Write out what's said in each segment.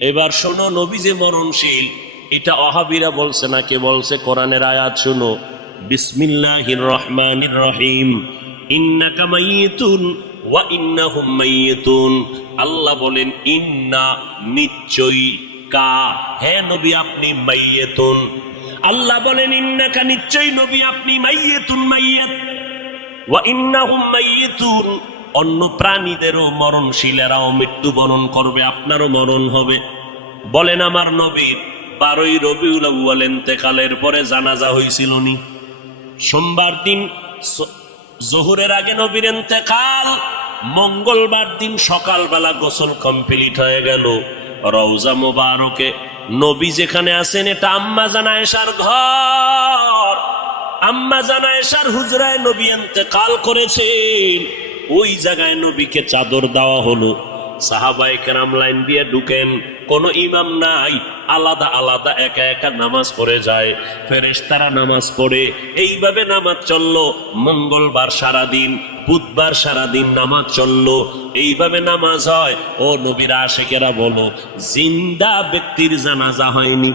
এবার শোনো, নবী যে মরণশীল, এটা অহাবিরা বলছে না, কে বলছে? কোরআনের আয়াত শোনো। বিসমিল্লাহির রহমানির রহিম। ইন্নাকা মাইয়িতুন ওয়া ইন্নাহুম মাইয়িতুন। আল্লাহ বলেন, ইন্না নিশ্চয়ই কা। হে নবী, আপনি মাইয়িতুন। আল্লাহ বলেন, ইন্নাকা নিশ্চয়ই নবী, আপনি মাইয়িতুন, মাইয়াত। ওয়া ইন্নাহুম মাইয়িতুন। অন্য প্রাণীদেরও মরণশীলেরাও মৃত্যুবরণ করবে, আপনারও মরণ হবে। বলেন আমার নবীর বারোই রবিউল আউয়াল ইন্তেকালের পরে জানাজা হয়েছিল নি। সোমবার দিন জহুরের আগে নবীর ইন্তেকাল, মঙ্গলবার দিন সকালবেলা গোসল কমপ্লিট হয়ে গেল। রওজা মোবারকে নবী যেখানে আছেন, এটা আম্মা জানায়েশার ঘর। আম্মা জানায়েশার হুজরায় নবী ইন্তেকাল করেছেন। ওই জায়গায় নবীকে চাদর দেওয়া হলো। সাহাবাই কেরাম লাইন দিয়ে ঢুকেন। কোন ইমাম নাই, আলাদা আলাদা একা একা নামাজ পড়ে যায়। ফেরেশতারা নামাজ পড়ে, এইভাবে নামাজ চলল। মঙ্গলবার সারাদিন, বুধবার সারাদিন নামাজ চলল। এইভাবে নামাজ হয়। ও নবীরা আশেকেরা বলো, জিন্দা ব্যক্তির জানাজা হয়নি।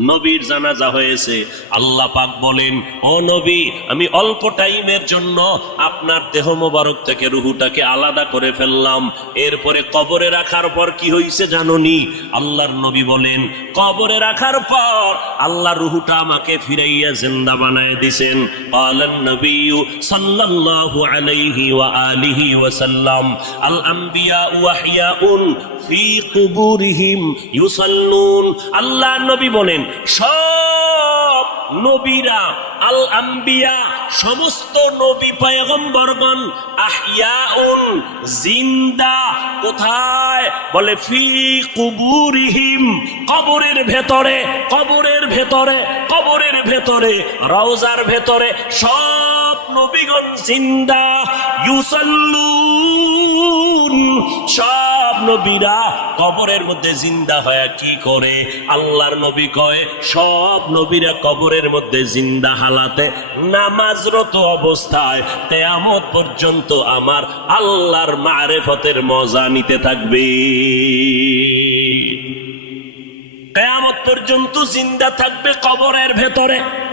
নবীর জানাজা হয়েছে। আল্লাহ পাক বলেন, ও নবী, আমি অল্প টাইমের জন্য আপনার দেহ মোবারক থেকে রুহুটাকে আলাদা করে ফেললাম। এরপরে কবরে রাখার পর কি হয়েছে জাননি? আল্লাহর নবী বলেন, কবরে রাখার পর আল্লাহ রুহুটা আমাকে ফিরাইয়া জিন্দা বানায় দিছেন। আলান নবী সাল্লাল্লাহু আলাইহি ওয়া আলিহি ওয়া সাল্লাম আল আম্বিয়া ওয়াহিয়াউন ফি কুবুরিহিম ইউসাল্লুন। আল্লাহ নবী বলেন সব নবীরা, আল আম্বিয়া, সমস্ত নবী পয়গম্বরগণ আহিয়াউন জিন্দা, কোথায়? বলে, ফি কুবুরিহিম, কবরের ভেতরে কবরের ভেতরে কবরের ভেতরে, রওজার ভেতরে, সব নবীগণ জিন্দা, ইউসাল্লুন। সব নবীরা কবরের মধ্যে জিন্দা হয়ে কি করে? আল্লাহর নবী কয়, সব নবীরা কবরের মধ্যে জিন্দা হালাতে নামাজরত অবস্থায় তেয়ামত পর্যন্ত আমার আল্লাহর মারেফতের মজা নিতে থাকবে। কেয়ামত পর্যন্ত জিন্দা থাকবে কবরের ভেতরে।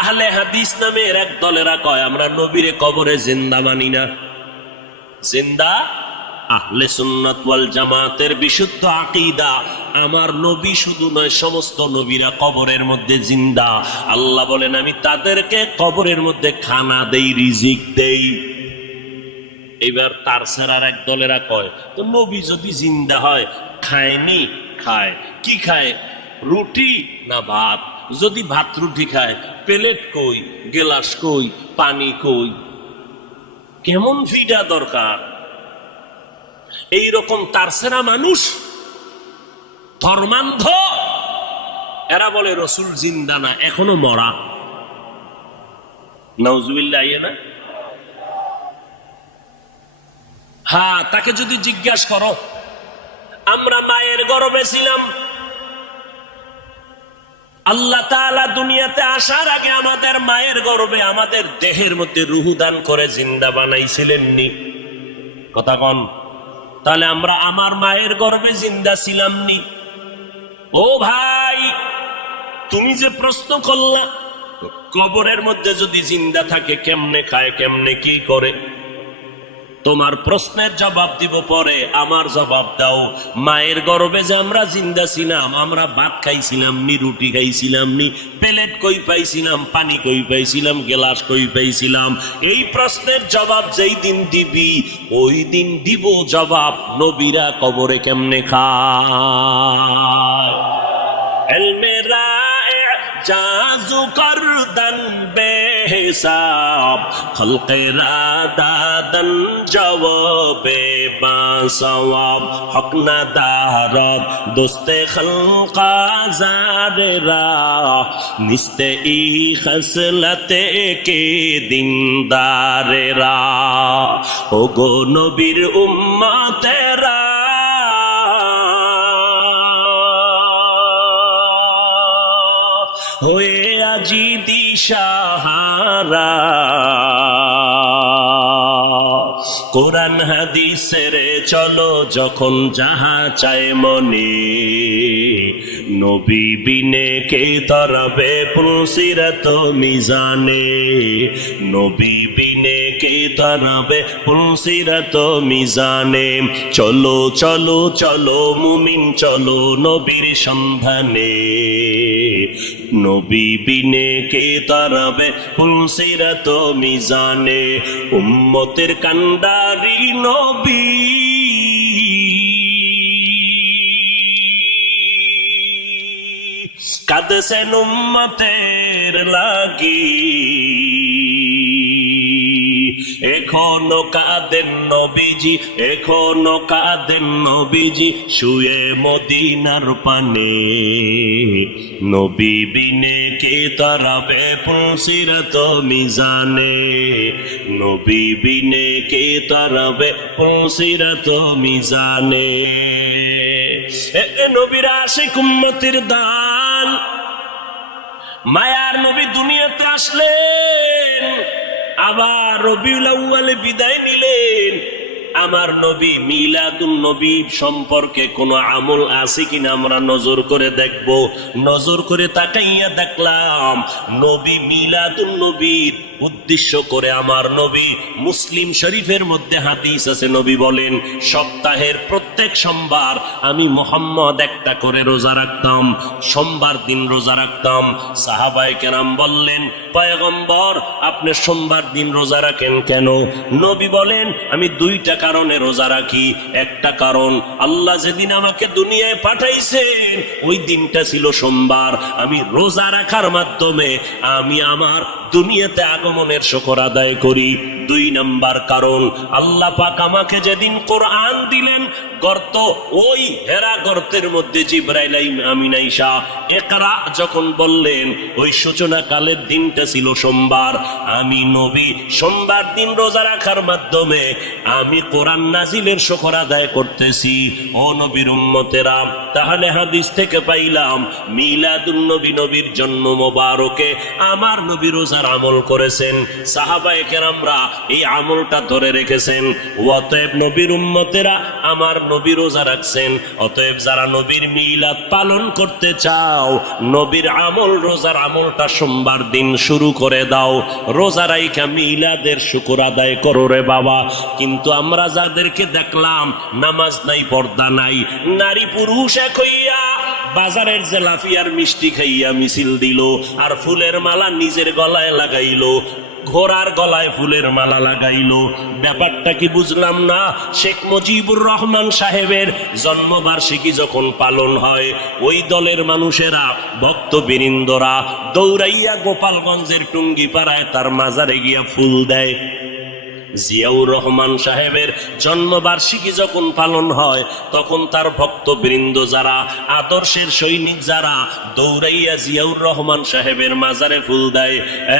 আহলে হাদিস নামের এক দলেরা কয়, আমরা নবীরে কবরে জিন্দা মানি না। জিন্দা আহলে সুন্নাত ওয়াল জামাতের বিশুদ্ধ আকীদা। আমার নবী শুধু নয়, সমস্ত নবীরা কবরের মধ্যে জিন্দা। আল্লাহ বলেন, আমি তাদেরকে কবরের মধ্যে খানা দেই, রিজিক দেই। এবার তার ছাড়ার এক দলেরা কয়, তো নবী যদি জিন্দা হয়, খায়নি, খায়। কি খায়? রুটি না ভাত? যদি ভাত রুটি খায় প্লেট কই, গেলাস কই, পানি কই? কেমন ফিডা দরকার? এই রকম তার সেরা মানুষ, ধর্মান্ধ, এরা বলে রসুল জিন্দা না, এখনও মরা। নজুবিল্লা আইয়ে না? হ্যাঁ তাকে যদি জিজ্ঞাসা করো, আমরা মায়ের গরমে ছিলাম আল্লাহ তাআলা দুনিয়াতে আসার আগে আমাদের মায়ের গর্বে, আমাদের দেহের মধ্যে রুহু দান করে জিন্দা বানাইছিলেননি। কথা কন, তাহলে আমরা আমার মায়ের গর্বে জিন্দা ছিলাম নি ও ভাই, তুমি যে প্রশ্ন করলা, কবরের মধ্যে যদি জিন্দা থাকে, কেমনে খায়, কেমনে কি করে? তোমার প্রশ্নের জবাব দিব পরে, আমার জবাব দাও। মায়ের গর্বে যে আমরা জিন্দা ছিলাম, আমরা ভাত খাইছিলাম নি, রুটি খাইছিলাম নি, প্লেট কই পাইছিলাম, পানি কই পাইছিলাম, গ্লাস কই পাইছিলাম। এই প্রশ্নের জবাব যেই দিন দিবি, ওই দিন দিব জবাব, নবীরা কবরে কেমনে খায়? জাজু কর দন বে হিসাব খলকের আদাদন জবাবে বাসওয়াব হক না দারব দোস্তে খলকা জারেরা নিস্তে ই খসলতে কে দিন দিনদারেরা ও গো নবীর উম্মাতেরা হয়ে আজি দিশাহা কোরআন হাদিসের চলো যখন যাহা চায় মনে। নবী বিনে কে তরবে পুলসিরত মিজানে। নবী তরবে পুলসিরত মিজানে। চলো চলো চলো, মুমিন, চলো নবীর সন্ধানে। নবী বিনে কে তারাবে পুলসিরাত মিজানে? উম্মতের কান্ডারি নবী। কাদ কাঁদছেন উম্মতের লাগি। এখনও কাঁদেন নবীজি, এখনও কাঁদেন নবীজি, শুয়ে মদিনার পানে। নবী বিনে কে তারাবে পুলসিরত মিজানে? নবী বিনে কে তারাবে পুলসিরত মিজানে? নবীর আশিক উম্মতির দান। মায়ার নবী দুনিয়াতে আসলেন। আবার রবিউল আউ্বালে বিদায় নিলেন। আমার নবী মিলাদুল নবী সম্পর্কে কোনো আমল আছে কিনা আমরা নজর করে দেখব। নজর করে তাকাইয়া দেখলাম, নবী মিলাদুল নবীর উদ্দেশ্য করে আমার নবী মুসলিম শরীফের মধ্যে হাদিস আছে, নবী বলেন, সপ্তাহের প্রত্যেক সোমবার আমি মোহাম্মদ একটা করে রোজা রাখতাম, সোমবার দিন রোজা রাখতাম। সাহাবাই কেরাম বললেন, পয়গম্বর, আপনি সোমবার দিন রোজা রাখেন কেন? নবী বলেন, আমি দুইটা কারণে রোজা রাখি। একটা কারণ, আল্লাহ যেদিন আমাকে দুনিয়ায় পাঠাইছেন, ওই দিনটা ছিল সোমবার। আমি রোজা রাখার মাধ্যমে আমি আমার দুনিয়াতে আগমনের শকর আদায় করি। দুই নাম্বার কারণ। আল্লাহ পাক আমাকে যেদিন কোরআন দিলেন, গর্ত ওই হেরা গর্তের মধ্যে একরা যখন বললেন, ওই সূচনা কালের দিনটা ছিল সোমবার। আমি নবী, সোমবার দিন রোজা রাখার মাধ্যমে আমি কোরআন নাজিলের শকর আদায় করতেছি। ও নবীর উম্মতেরা, তাহলে হাদিস থেকে পাইলাম, মিলাদুন নবী নবীর জন্ম মোবারকে আমার নবী রোজার আমল করেছেন। সাহাবায়ে কেরামরা এই আমলটা ধরে রেখেছেন। অতএব নবীর উম্মতেরা আমার নবী রোজা রাখছেন। অতএব যারা নবীর মিলাদ পালন করতে চাও, নবীর আমল, রোজার আমলটা সোমবার দিন শুরু করে দাও। রোজা রাইখা মিলাদের শুকুর আদায় করো রে বাবা। কিন্তু আমরা যাদেরকে দেখলাম, নামাজ নাই, পর্দা নাই, নারী পুরুষ এক হইয়া বাজারের জেলাফিয়ার মিষ্টি খাইয়া মিছিল দিল, আর ফুলের মালা নিজের গলায় লাগাইলো। ঘোড়ার গলায় ফুলের মালা লাগাইল। ব্যাপারটা কি বুঝলাম না? শেখ মুজিবুর রহমান সাহেবের জন্মবার্ষিকী যখন পালন হয়, ওই দলের মানুষেরা ভক্ত বীরিন্দরা দৌড়াইয়া গোপালগঞ্জের টুঙ্গি পাড়ায় তার মাজারে গিয়া ফুল দেয়। জিয়াউর রহমান সাহেবের জন্মবার্ষিকী যখন পালন হয়, তখন তার ভক্তবৃন্দ যারা, আদর্শের সৈনিক যারা, দৌড়াইয়া জিয়াউর রহমান সাহেবের মাজারে ফুল দেয়,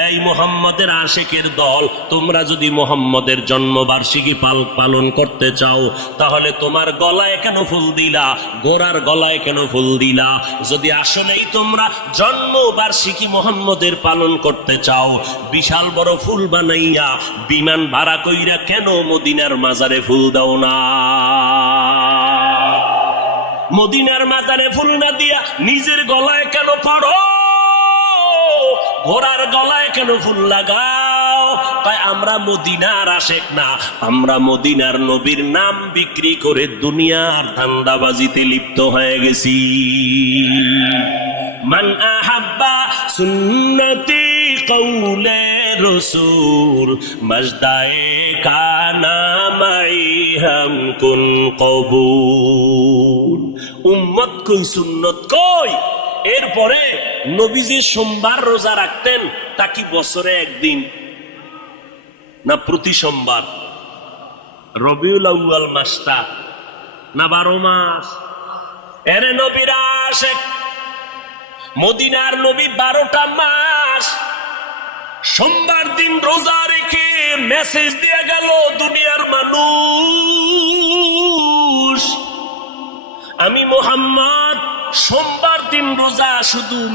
এই মোহাম্মদের আশেকের দল, তোমরা যদি মোহাম্মদের জন্মবার্ষিকী পাল, পালন করতে চাও, তাহলে তোমার গলায় কেন ফুল দিলা? গোড়ার গলায় কেন ফুল দিলা? যদি আসলেই তোমরা জন্মবার্ষিকী মোহাম্মদের পালন করতে চাও, বিশাল বড় ফুল বানাইয়া, বিমান ভাড়া কইরা কেন মদিনার মাজারে ফুল দাও না? মদিনার মাজারে ফুল না দিয়া নিজের গলায় কেন পড়ো? ঘোড়ার গলায় কেন ফুল লাগাও? তাই আমরা মদিনার আশেক না, আমরা মদিনার নবীর নাম বিক্রি করে দুনিয়ার ধান্দাবাজিতে লিপ্ত হয়ে গেছি। মান আহাব্বা সুন্নতি কৌলে মজদায়ে কানা মাই হাম কুন কবুল। উম্মত কই, সুন্নত কই? এরপরে নবীজি সোমবার রোজা রাখতেন, তা কি বছরে একদিন? না প্রতি সোমবার? রবিউল আউয়াল মাসটা না বারো মাস? এরে নবীরা আশেক, মদিনার নবী বারোটা মাস সোমবার দিন রোজা রেখে মেসেজ দিয়ে গেল দুনিয়ার মানুষ। আমি মোহাম্মদ, সোমবার দিন রোজা শুধু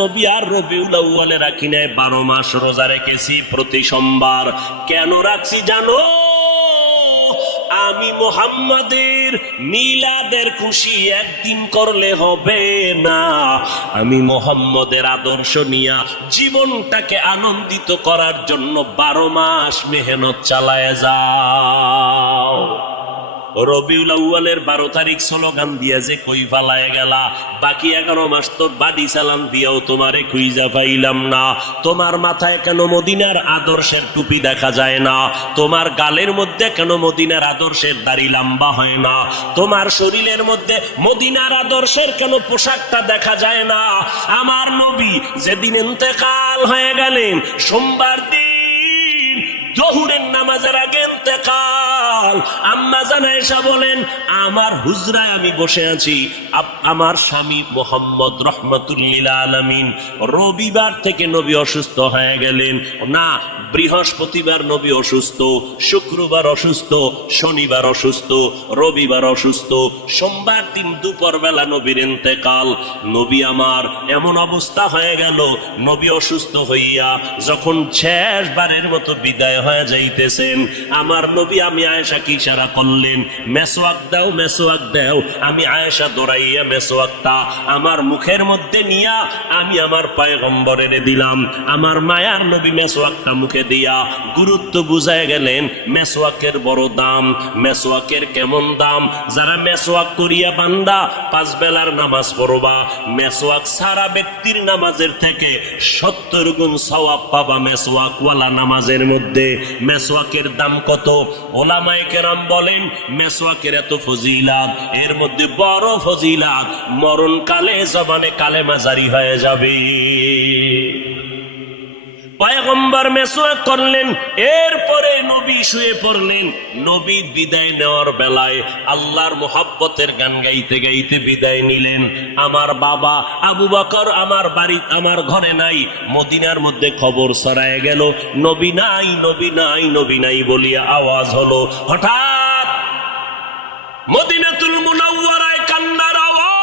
নবী আর রবিউল আউয়ালে রাখি নাই, বারো মাস রোজা রেখেছি প্রতি সোমবার। কেন রাখছি জানো? আমি মোহাম্মদের মিলাদের খুশি একদিন করলে হবে না। আমি মোহাম্মদের আদর্শ নিয়া জীবনটাকে আনন্দিত করার জন্য বারো মাস মেহনত চালায় যাও। রবিউল আউ্বালের বারো তারিখ স্লোগান দিয়া যে কই ফালায় গেলা, বাকি এগারো মাস তো বাদি সালাম দিয়াও তোমারে খুইজা পাইলাম না। তোমার মাথায় কেন মদিনার আদর্শের টুপি দেখা যায় না? তোমার গালের মধ্যে কেন মদিনার আদর্শের দাড়ি লম্বা হয় না? তোমার শরীরের মধ্যে মদিনার আদর্শের কেন পোশাকটা দেখা যায় না? আমার নবী যেদিন ইন্তেকাল হয়ে গেলেন, সোমবার দিন জহুরের নামাজের আগে ইন্তেকাল আম্মা জানাইসা বলেন, আমার হুজরায় আমি বসে আছি। আমার স্বামী মোহাম্মদ রহমতুল্লিল আলমিন রবিবার থেকে নবী অসুস্থ হয়ে গেলেন। না, বৃহস্পতিবার নবী অসুস্থ, শুক্রবার অসুস্থ, শনিবার অসুস্থ, রবিবার অসুস্থ, সোমবার দিন দুপুর বেলা নবীর ইন্তেকাল। নবী আমার এমন অবস্থা হয়ে গেল, নবী অসুস্থ হইয়া যখন শেষবারের মতো বিদায় হয়ে যাইতেছেন, আমার নবী, আমি আয়েশা কি ইশারা করলেন? মেসোয়াক দাও মেসোয়াক দাও। আমি আয়েশা দৌড়াইয়া মেসোয়াকটা আমার মুখের মধ্যে নিয়া আমি আমার পয়গম্বরের দিলাম। আমার মায়ার নবী মেসোয়াকটা মুখে দিয়া গুরুত্ব বুঝায় গেলেন, মেসোয়াকের বড় দাম, মেসোয়াকের কেমন দাম? যারা মেসোয়াক করিয়া বান্দা, পাঁচ বেলার নামাজ পড়বা। মেসোয়াক সারা ব্যক্তির নামাজের থেকে সত্তর গুণ সওয়াব পাবা মেসোয়াকওয়ালা নামাজের মধ্যে। মেসোয়াকের দাম কত? ওলামায়ে কেরাম বলেন মেসোয়াকের এত ফজিলাত, এর মধ্যে বড় ফজিলাত, মরণকালে জবানে কালেমা জারি হয়ে যাবে। পায়গম্বর মেসোয়াক করলেন, এরপরে নবী শুয়ে পড়লেন, নবী বিদায় নেওয়ার বেলায় আল্লাহর মোহাব্বতের গান গাইতে গাইতে বিদায় নিলেন। আমার বাবা আবু বকর আমার বাড়ি, আমার ঘরে নাই, মদিনার মধ্যে খবর ছড়ায় গেল। নবী নাই নবী নাই নবী নাই বলিয়া আওয়াজ হলো। হঠাৎ মদিনাতুল মুনাওয়ারায় কান্নার আওয়াজ।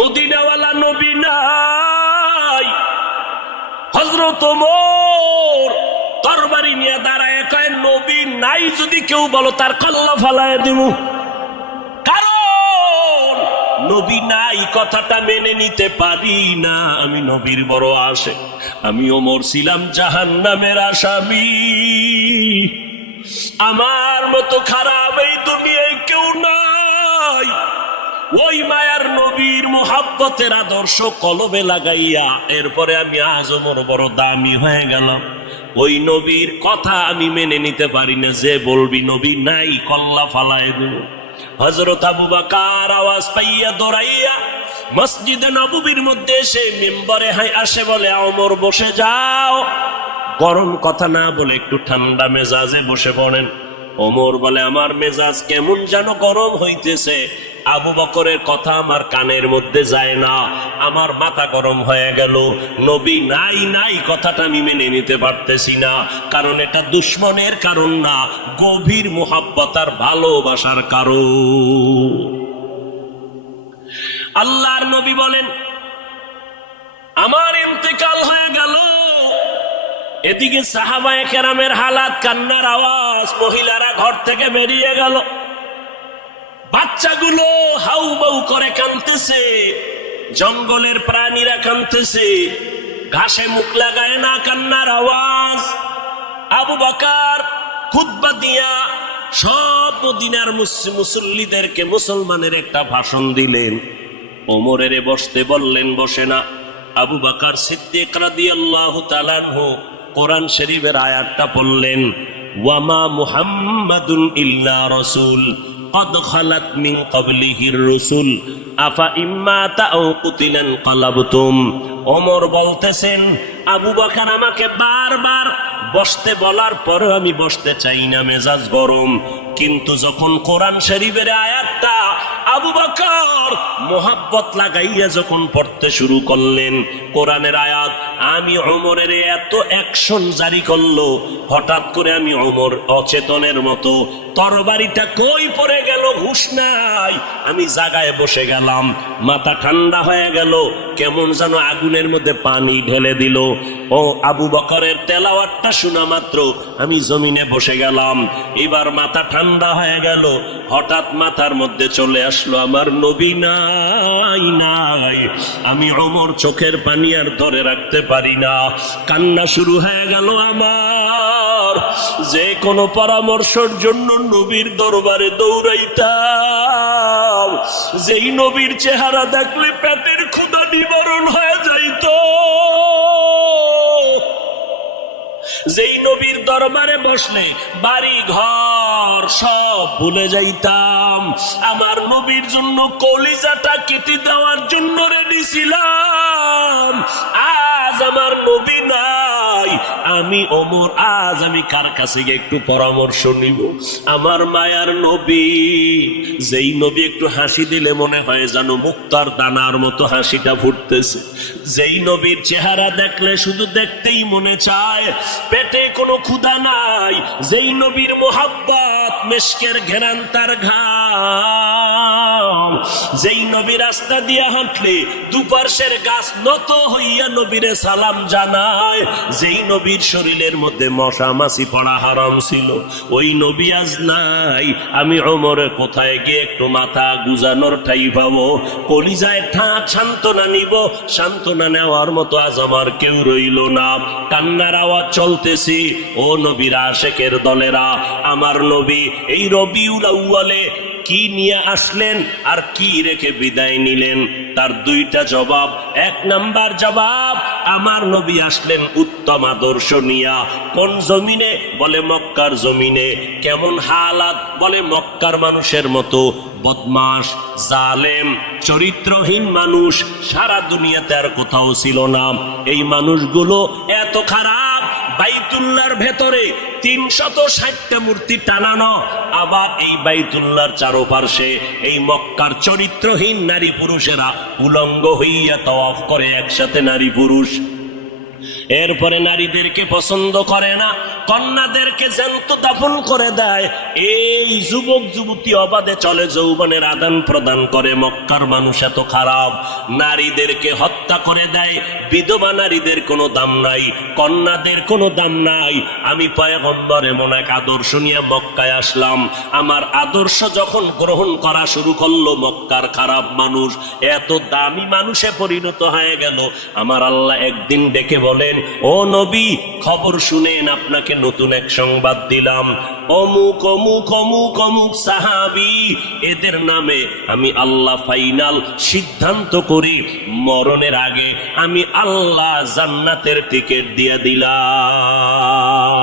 মদিনাওয়ালা নবী নাই। হজরত মোর তরবারি নিয়ে দাঁড়ায় কয়, নবী নাই যদি কেউ বলো, তার কল্লা ফালায় দিব কারণ নবী নাই, কথাটা মেনে নিতে পারি না। আমি নবীর বড় আসে আমি ওমর ছিলাম জাহান নামের আসামি। আমার মতো খারাপ ওই মায়ার নবীর মোহাব্বতের আদর্শ কলবে লাগাইয়া এরপরে আমি আজমর বড় দামি হয়ে গেলাম। ওই নবীর কথা আমি মেনে নিতে পারি না, যে বলবি নবী নাই, কল্লা ফালায় হজরত আবু বাকার আওয়াজ পাইয়া দৌড়াইয়া মসজিদে নববীর মধ্যে এসে মেম্বারে হাই আসে বলে অমর বসে যাও। গরম কথা না বলে একটু ঠান্ডা মেজাজে বসে পড়েন। ওমর বলে, আমার মেজাজ কেমন যেন গরম হইতেছে। আবু বকরের কথা আমার কানের মধ্যে যায় না। আমার মাথা গরম হয়ে গেল। নবী নাই নাই কথাটা আমি মেনে নিতে পারতেছি না। কারণ এটা দুশ্মনের কারণ না, গভীর মোহাব্বত আর ভালোবাসার কারণ। আল্লাহর নবী বলেন, আমার ইন্তেকাল হয়ে গেল। এদিকে সাহাবায়ে কেরামের হালাত, কান্নার আওয়াজ, মহিলারা ঘর থেকে বেরিয়ে গেল। বাচ্চাগুলো হাউ বাউ করে কানতেছে জঙ্গলের প্রাণীরা কানতেছে ঘাসে মুখ লাগায় না কান্নার আওয়াজ। আবু বাকার খুদ্া দিয়া সব মদিনার মুস- মুসল্লিদেরকে মুসলমানের একটা ভাষণ দিলেন। ওমরের বসতে বললেন, বসে না। আবু বাকার সিদ্দিক রাদিয়াল্লাহু তাআলাহু কোরআন শরীফের আয়াতটা পড়লেন ওয়ামা মুহাম্মাদুন ইল্লা রাসূল قد خلت من قبله الرسل আফা ইম্মাতা আও কুতিলান কালাবতুম ওমর বলতেছেন আবু বকর আমাকে বারবার বসতে বলার পরেও আমি বসতে চাই না মেজাজ গরম কিন্তু যখন কোরআন শরীফের আয়াতটা আবু বকর মোহাব্বত লাগাইয়া যখন পড়তে শুরু করলেন, কোরআনের আয়াত, আমি অমরের এত অ্যাকশন জারি করল, হঠাৎ করে আমি অমর অচেতনের মতো তরবারিটা কই পড়ে গেল? হুশ নাই। আমি জাগায় বসে গেলাম। মাথা ঠান্ডা হয়ে গেল। কেমন যেন আগুনের মধ্যে পানি ঢেলে দিল। ও আবু বকরের তেলাওয়াতটা শোনা মাত্র আমি জমিনে বসে গেলাম। এবার মাথা ঠান্ডা হয়ে গেল। হঠাৎ মাথার মধ্যে চলে আসলো আমার নবী নাই নাই। আমি অমর চোখের পানি আর ধরে রাখতে পারি না। কান্না শুরু হয়ে গেল আমার। যে কোনো পরামর্শের জন্য নবীর দরবারে দৌড়াইতাম। যেই নবীর চেহারা দেখলে পেটের ক্ষুদা নিবারণ হয়ে যাইতো। যেই নবীর দরবারে বসলে বাড়ি, ঘর সব ভুলে যাইতাম। আমার নবীর জন্য কলিজাটা কেটে দেওয়ার জন্য রেডি ছিলাম। আজ আমার নবী আমি আজ আমি কার কাছে একটু পরামর্শ নিব? আমার মায়ার নবী, যেই নবী একটু হাসি দিলে মনে হয় যেন মুক্তার দানার মতো হাসিটা ফুটতেছে। যেই নবীর চেহারা দেখলে শুধু দেখতেই মনে চায়, পেটে কোনো ক্ষুধা নাই। যেই নবীর মোহাব্বত, মেশকের ঘেরান তার ঘাম যেই নবী রাস্তা দিয়ে হাঁটলে দুপার্শ্বের গাছ নত হইয়া নবীরে সালাম জানায়। যেই নবীর শরীরের মধ্যে মশা মাছি পড়া হারাম ছিল, ওই নবী আজ নাই। আমি অমরে কোথায় গিয়ে একটু মাথা গুজানোর ঠাই পাবো? কলিজায় ঠাঁ সান্ত্বনা নিব, সান্ত্বনা নেওয়ার মতো আজ আমার কেউ রইল না। কান্নার আওয়াজ চলতেছি, ও নবীর আশেকের দলেরা, আমার নবী এই রবিউল আউয়ালে কি নিয়ে আসলেন আর কি রেখে বিদায় নিলেন? তার দুইটা জবাব। এক নাম্বার জবাব, আমার নবী আসলেন উত্তম আদর্শ নিয়া। কোন জমিনে? বলে মক্কার জমিনে। কেমন হালাত? বলে মক্কার মানুষের মতো। বদমাস জালেম, চরিত্রহীন মানুষ। সারা দুনিয়াতে আর কোথাও ছিল না। এই মানুষগুলো এত খারাপ। বাইতুল্লার ভেতরে তিনশত ষাটটা মূর্তি টানানো। আবার এই বাইতুল্লার চারোপার্শ্বে এই মক্কার চরিত্রহীন নারী পুরুষেরা উলঙ্গ হইয়া তওয়াফ করে একসাথে নারী পুরুষ। এরপরে নারীদেরকে পছন্দ করে না, কন্যাদেরকে জ্যান্ত দাফন করে দেয়। এই যুবক, যুবতী অবাধে চলে, যৌবনের আদান প্রদান করে। মক্কার মানুষ এত খারাপ। নারীদেরকে হত্যা করে দেয়। বিধবা নারীদের কোনো দাম নাই, কন্যাদের কোনো দাম নাই। আমি পয়গম্বর এমন এক আদর্শ নিয়ে মক্কায় আসলাম। আমার আদর্শ যখন গ্রহণ করা শুরু করল, মক্কার খারাপ মানুষ, এত দামি মানুষে পরিণত হয়ে গেল। আমার আল্লাহ একদিন ডেকে বলেন ও নবী, খবর শুনেন, আপনাকে নতুন এক সংবাদ দিলাম। অমুক অমুক অমুক অমুক সাহাবি, এদের নামে আমি আল্লাহ ফাইনাল সিদ্ধান্ত করি, মরণের আগে আমি আল্লাহ জান্নাতের টিকিট দিয়ে দিলাম।